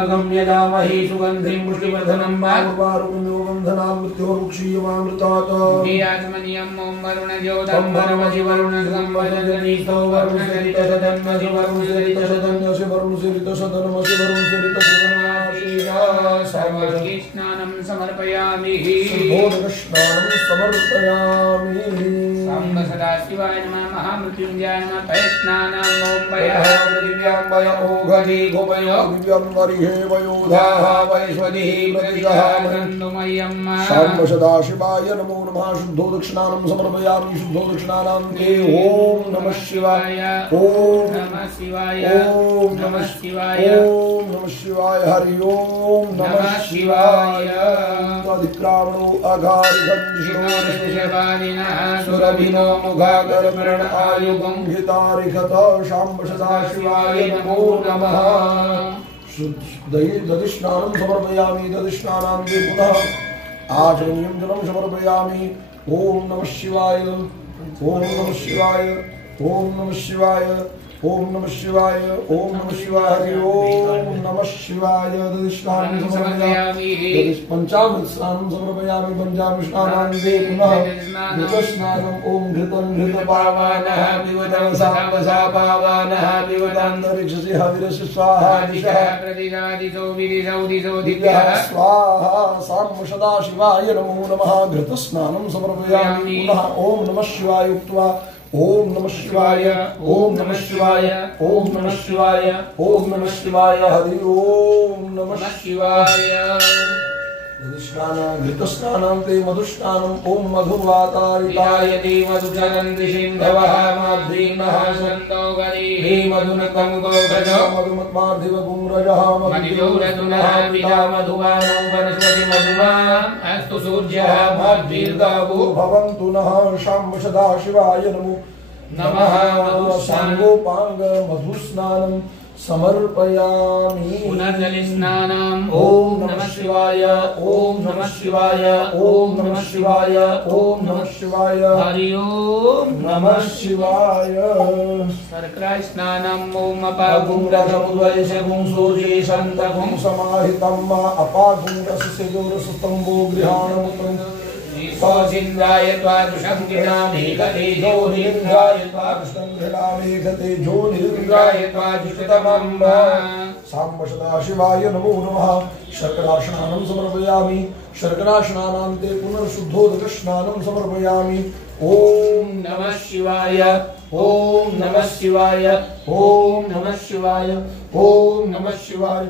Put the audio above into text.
त्र्यम्बकं यजामहे सुगन्धिं पुष्टिवर्धनं वारुण्योगन्धनां मृत्योर्मुक्षीयमामृतात् धियात्मनियं ॐ वरुणज्योतं वरुणशिवरुणसुगं वदनीतो वरुणसरितसदन्मसि वरुणसरितसदन्यसि वरुणसरितसदन्मसि वरुणसरितसदन्माशीषा सर्वकृष्णानं समर्पयामि शुद्धोदकस्नानं समर्पयामि साम्ब सदाशिवाय नमः महामृत्युञ्जयाय नमः पयस्नानं ॐ वयः दिव्यांबय ओघति गोपय दिव्यांबरिहे वयोधाः वैश्वदिः प्रतिशः मन्दुमयं साम्ब सदाशिवाय नमो नमः शुद्धोदकस्नानं समर्पयामि शुद्धोदकस्नानां ते ॐ नमः शिवाय ॐ नमः शिवाय ॐ नमः शिवाय ॐ नमः शिवाय हरि ॐ नमः शिवाय अधिक्रामणो अघारिघं शिवानिनः सुरभिनो मुखागरमरण आयुगं हितारिखत शाम्ब सदाशिवाय नमो नमः दधिस्नानं समर्पयामि दधिस्नानान्ते पुनः आचमनीयं जलं समर्पयामि ॐ नमः शिवाय ॐ नमः शिवाय ॐ नमः शिवाय ॐ नमः शिवाय ॐ नमः शिवाय हरि ॐ नमः शिवाय दधिस्नानं समर्पयामि पंचामृत स्नानं समर्पयामि पंचामृत स्नानान्ते पुनः घृतस्नानं ॐ घृतं घृतपावनः पिबतं साम्बसा पावनः पिबतान्तरिक्षसि हविरसि स्वाहा दिशः प्रतिदादितो विदिशौ दिशो दिव्यः स्वाहा साम्ब सदाशिवाय नमो नमः घृतस्नानं समर्पयामि पुनः ॐ नमः शिवाय उक्त्वा ओम नमः शिवाय ओम नमः शिवाय ओम नमः शिवाय ओम नमः शिवाय हरि ओम नमः शिवाय घृतस्नानं ते मधुस्नानं ओम मधुवातारिताय ते मधुचरन्ति सिन्धवः माध्रीमः सन्तो गरीः मधुनकं गोगज मधुमत्मार्धिव पुंरजः मधुरदुनः पिता मधुवानो वनस्पति मधुमा अस्तु सूर्यः मद्भिर्गावो भवन्तु नः शाम्ब सदाशिवाय नमो नमः साङ्गोपाङ्ग मधुस्नानं समर्पयामि पुनर्जलिस्नानम् ॐ नमः शिवाय ॐ नमः शिवाय ॐ नमः शिवाय ॐ नमः शिवाय हरि ओम नमः शिवाय शर्करा स्नानम् ॐ अपागुंरसमुद्वयसगुं सूर्ये सन्तगुं समाहितं अपागुंरससेजोरसस्तम्भो गृहाणमुत्रं सौचिन्द्राय त्वादृशं गृहामेकतेजो निन्द्राय त्वादृशं गृहामेकतेजो निन्द्राय त्वादृशतमं साम्ब सदाशिवाय नमो नमः शर्करास्नानं समर्पयामि शर्करास्नानान्ते पुनर्शुद्धोदकस्नानं समर्पयामि ॐ नमः शिवाय ॐ नमः शिवाय ॐ नमः शिवाय ॐ नमः शिवाय